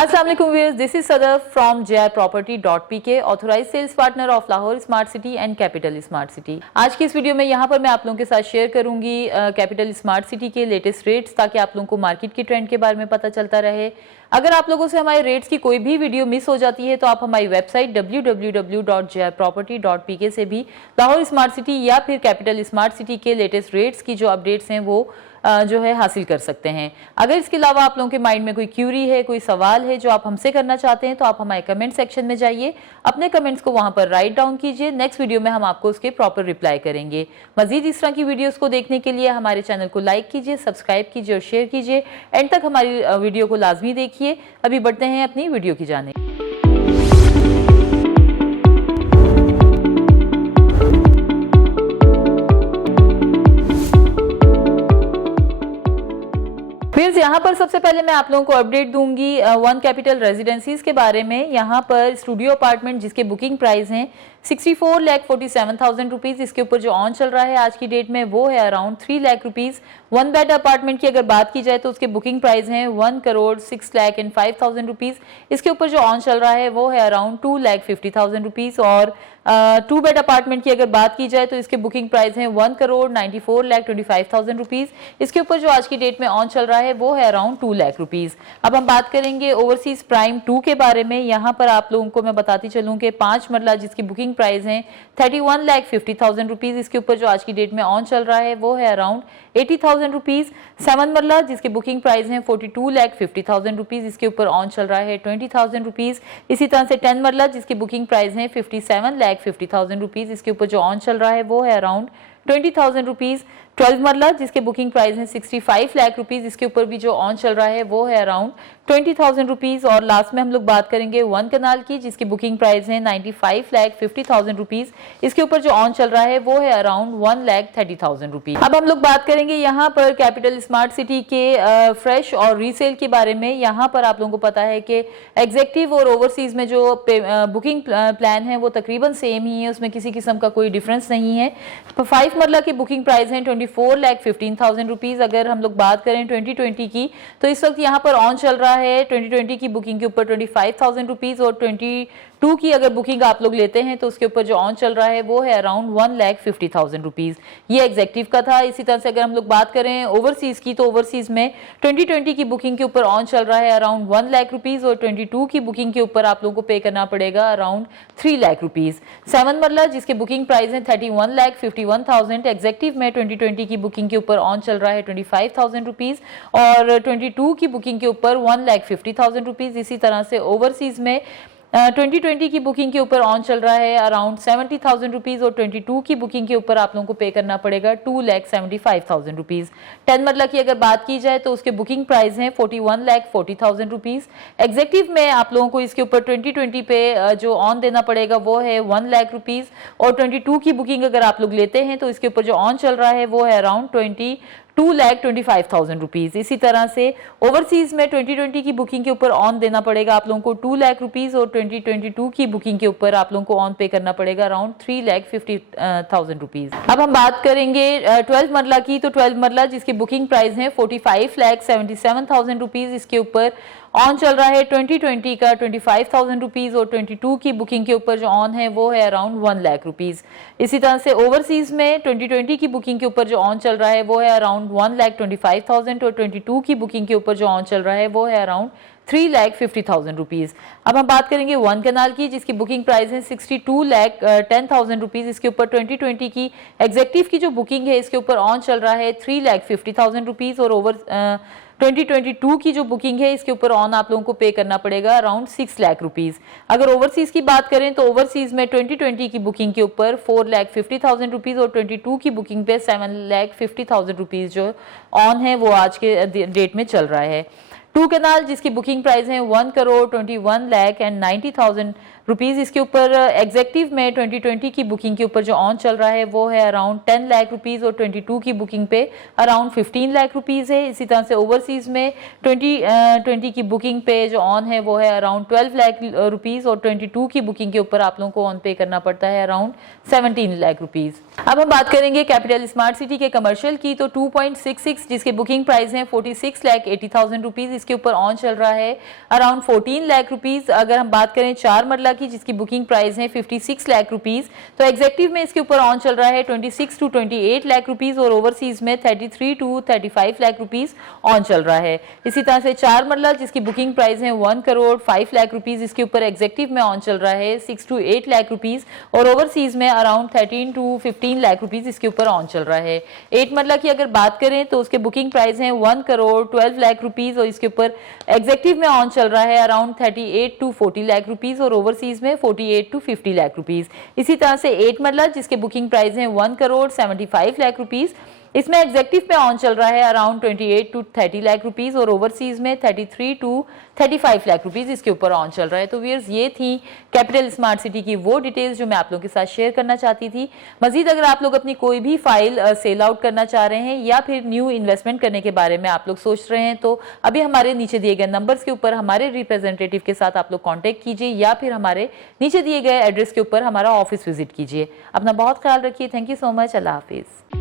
अस्सलाम वालेकुम viewers, this is Sadaf from JIProperty.pk, authorised sales partner of Lahore smart city and capital smart city. आज की इस वीडियो में यहाँ पर मैं आप लोगों के साथ शेयर करूंगी कैपिटल स्मार्ट सिटी के लेटेस्ट रेट्स, ताकि आप लोगों को मार्केट की ट्रेंड के बारे में पता चलता रहे। अगर आप लोगों से हमारे रेट्स की कोई भी वीडियो मिस हो जाती है तो आप हमारी वेबसाइट www.JIProperty.pk से भी लाहौर स्मार्ट सिटी या फिर कैपिटल स्मार्ट सिटी के लेटेस्ट रेट्स की जो अपडेट्स हैं वो जो है हासिल कर सकते हैं। अगर इसके अलावा आप लोगों के माइंड में कोई क्यूरी है, कोई सवाल है जो आप हमसे करना चाहते हैं, तो आप हमारे कमेंट सेक्शन में जाइए, अपने कमेंट्स को वहां पर राइट डाउन कीजिए। नेक्स्ट वीडियो में हम आपको उसके प्रॉपर रिप्लाई करेंगे। मजीद इस तरह की वीडियोस को देखने के लिए हमारे चैनल को लाइक कीजिए, सब्सक्राइब कीजिए और शेयर कीजिए। एंड तक हमारी वीडियो को लाजमी देखिए। अभी बढ़ते हैं अपनी वीडियो की जानिब। यहाँ पर सबसे पहले मैं आप लोगों को अपडेट दूंगी वन कैपिटल रेजिडेंसीज के बारे में। यहाँ पर स्टूडियो अपार्टमेंट जिसके बुकिंग प्राइस हैं 64,47,000 रुपीज, इसके ऊपर जो ऑन चल रहा है आज की डेट में वो है around 3 lakh rupees. One bed apartment की अगर बात की जाए तो उसके बुकिंग प्राइस हैं 1,06,05,000 रुपीज, इसके ऊपर जो ऑन चल रहा है वो है अराउंड 2,50,000 रुपीज। और 2 बेड अपार्टमेंट की अगर बात की जाए तो इसके बुकिंग प्राइस हैं 1,94,25,000 रुपीज, इसके ऊपर जो आज की डेट में ऑन चल रहा है वो है अराउंड 2 लाख रुपीज। अब हम बात करेंगे ओवरसीज प्राइम 2 के बारे में। यहाँ पर आप लोगों को मैं बताती चलूं कि 5 मरला जिसकी बुकिंग प्राइस है 31,50,000 रुपीज, इसके ऊपर जो आज की डेट में ऑन चल रहा है वो है अराउंड 80,000 रुपीज। 7 मरला जिसके बुकिंग प्राइस है 42,50,000 रुपीज, इसके ऊपर ऑन चल रहा है 20,000 रुपीज। इसी तरह से 10 मरला जिसकी बुकिंग प्राइस है 57,50,000 रुपीज, इसके ऊपर जो ऑन चल रहा है वो है अराउंड 20,000 रुपीज। 12 मरला जिसके बुकिंग प्राइस है 65 लाख रुपीज, इसके ऊपर भी जो ऑन चल रहा है वो है अराउंड 20,000 रुपीज। और लास्ट में हम लोग बात करेंगे 1 कनाल की जिसकी बुकिंग प्राइस है 95,50,000 रुपीज, इसके ऊपर जो ऑन चल रहा है वो है अराउंड 1,30,000 रुपीज। अब हम लोग बात करेंगे यहाँ पर कैपिटल स्मार्ट सिटी के फ्रेश और रीसेल के बारे में। यहाँ पर आप लोगों को पता है कि एग्जेक्टिव और ओवरसीज में जो बुकिंग प्लान है वो तकरीबन सेम ही है, उसमें किसी किस्म का कोई डिफरेंस नहीं है। 5 मरला की बुकिंग प्राइस है 24,15,000 रुपीज। अगर हम लोग बात करें 2020 की तो इस वक्त यहाँ पर ऑन चल रहा है 2020 की बुकिंग के ऊपर 25,000 रुपीज, और 22 की अगर बुकिंग आप लोग लेते हैं तो उसके ऊपर जो ऑन चल रहा है वो है अराउंड 1,50,000 रुपीज। ये एग्जेक्टिव का था। इसी तरह से अगर हम लोग बात करें ओवरसीज की तो ओवरसीज में 2020 की बुकिंग के ऊपर ऑन चल रहा है अराउंड 1 लाख रुपीज, और 22 की बुकिंग के ऊपर आप लोगों को पे करना पड़ेगा अराउंड 3 लाख रुपीज। 7 मरला जिसके बुकिंग प्राइस है 31,51,000, एग्जेक्टिव में 2020 की बुकिंग के ऊपर ऑन चल रहा है 25,000 रुपीज, और 22 की बुकिंग के ऊपर 1,50,000 रुपीज। इसी तरह से ओवरसीज में 2020 की बुकिंग के ऊपर ऑन चल रहा है अराउंड 70,000 रुपीज, और 22 की बुकिंग के ऊपर आप लोगों को पे करना पड़ेगा 2,75,000 रुपीज। 10 मरला की अगर बात की जाए तो उसके बुकिंग प्राइस हैं 41,40,000 रुपीज, एग्जेक्टिव में आप लोगों को इसके ऊपर 2020 पे जो ऑन देना पड़ेगा वो है 1 लाख रुपीज, और 22 की बुकिंग अगर आप लोग लेते हैं तो इसके ऊपर जो ऑन चल रहा है वो है अराउंड 2,25,000 रुपीज। इसी तरह से ओवरसीज में 2020 की बुकिंग के ऊपर ऑन देना पड़ेगा आप लोगों को 2 लाख रुपीज, और 2022 की बुकिंग के ऊपर आप लोगों को ऑन पे करना पड़ेगा अराउंड 3,50,000 रुपीज। अब हम बात करेंगे 12 मरला की। तो 12 मरला जिसकी बुकिंग प्राइस है 45,77,000 रुपीज, इसके ऊपर ऑन चल रहा है 2020 का 25,000 रुपीज, और 22 की बुकिंग के ऊपर जो ऑन है वो है अराउंड 1 लाख रुपीज। इसी तरह से ओवरसीज में 2020 की बुकिंग के ऊपर जो ऑन चल रहा है वो है अराउंड 1,25,000, और 22 की बुकिंग के ऊपर जो ऑन चल रहा है वो है अराउंड 3,50,000 रुपीज। अब हम बात करेंगे 1 कनाल की जिसकी बुकिंग प्राइस है 62,10,000 रुपीज, इसके ऊपर 2020 की एग्जेक्टिव की जो बुकिंग है इसके ऊपर ऑन चल रहा है 3,50,000 रुपीज, और 2022 की जो बुकिंग है इसके ऊपर ऑन आप लोगों को पे करना पड़ेगा अराउंड 6 लाख रुपीज। अगर ओवरसीज की बात करें तो ओवरसीज में 2020 की बुकिंग के ऊपर 4,50,000 रुपीज, और 22 की बुकिंग पे 7,50,000 रुपीज जो ऑन है वो आज के डेट में चल रहा है। 2 कनाल जिसकी बुकिंग प्राइस है 1,21,90,000 रुपीज, इसके ऊपर एग्जेक्टिव में 2020 की बुकिंग के ऊपर जो ऑन चल रहा है वो है अराउंड 10 लाख रुपीज, और 22 की बुकिंग पे अराउंड 15 लाख रुपीज है। इसी तरह से ओवरसीज में 2020 की बुकिंग पे जो ऑन है वो है अराउंड 12 लाख रुपीज, और 22 की बुकिंग के ऊपर आप लोगों को ऑन पे करना पड़ता है अराउंड 17 लाख रुपीज। अब हम बात करेंगे कैपिटल स्मार्ट सिटी के कमर्शियल की। तो 2.66 जिसके बुकिंग प्राइस है 46,80,000 रुपीज, इसके ऊपर ऑन चल रहा है अराउंड 14 लाख रुपीस। अगर हम बात करें 4 मरला की जिसकी बुकिंग प्राइस है 56 लाख रुपीस, तो एग्जेक्टिव में इसके ऊपर ऑन चल रहा है 26 to 28 लाख रुपीस और ओवरसीज में 33 to 35 लाख रुपीस ऑन चल रहा है। इसी तरह से 4 मरला जिसकी बुकिंग प्राइस है 1 करोड़ 5 लाख रुपीस, इसके ऊपर एग्जेक्टिव में ऑन चल रहा है 6 to 8 लाख रुपीस और ओवरसीज में अराउंड 13 to 15 लाख रुपीस इसके ऊपर ऑन चल रहा है। 8 मरला की अगर बात करें तो उसके बुकिंग प्राइस है 1 करोड़ 12 लाख रुपीस और इसके ऊपर एग्जेक्टिव में ऑन चल रहा है अराउंड 38 to 40 लाख रुपीस और ओवरसीज में 48 to 50 लाख रुपीस। इसी तरह से 8 मरला जिसके बुकिंग प्राइस है 1 करोड़ 75 लाख रुपीस, इसमें एग्जेक्टिव पे ऑन चल रहा है अराउंड 28 to 30 लाख रुपीस और ओवरसीज में 33 to 35 लाख रुपीस इसके ऊपर ऑन चल रहा है। तो व्यूअर्स ये थी कैपिटल स्मार्ट सिटी की वो डिटेल्स जो मैं आप लोगों के साथ शेयर करना चाहती थी। मजीद अगर आप लोग अपनी कोई भी फाइल सेल आउट करना चाह रहे हैं या फिर न्यू इन्वेस्टमेंट करने के बारे में आप लोग सोच रहे हैं तो अभी हमारे नीचे दिए गए नंबर्स के ऊपर हमारे रिप्रेजेंटेटिव के साथ आप लोग कॉन्टेक्ट कीजिए या फिर हमारे नीचे दिए गए एड्रेस के ऊपर हमारा ऑफिस विजिट कीजिए। अपना बहुत ख्याल रखिए। Thank you so much. Allah Hafiz.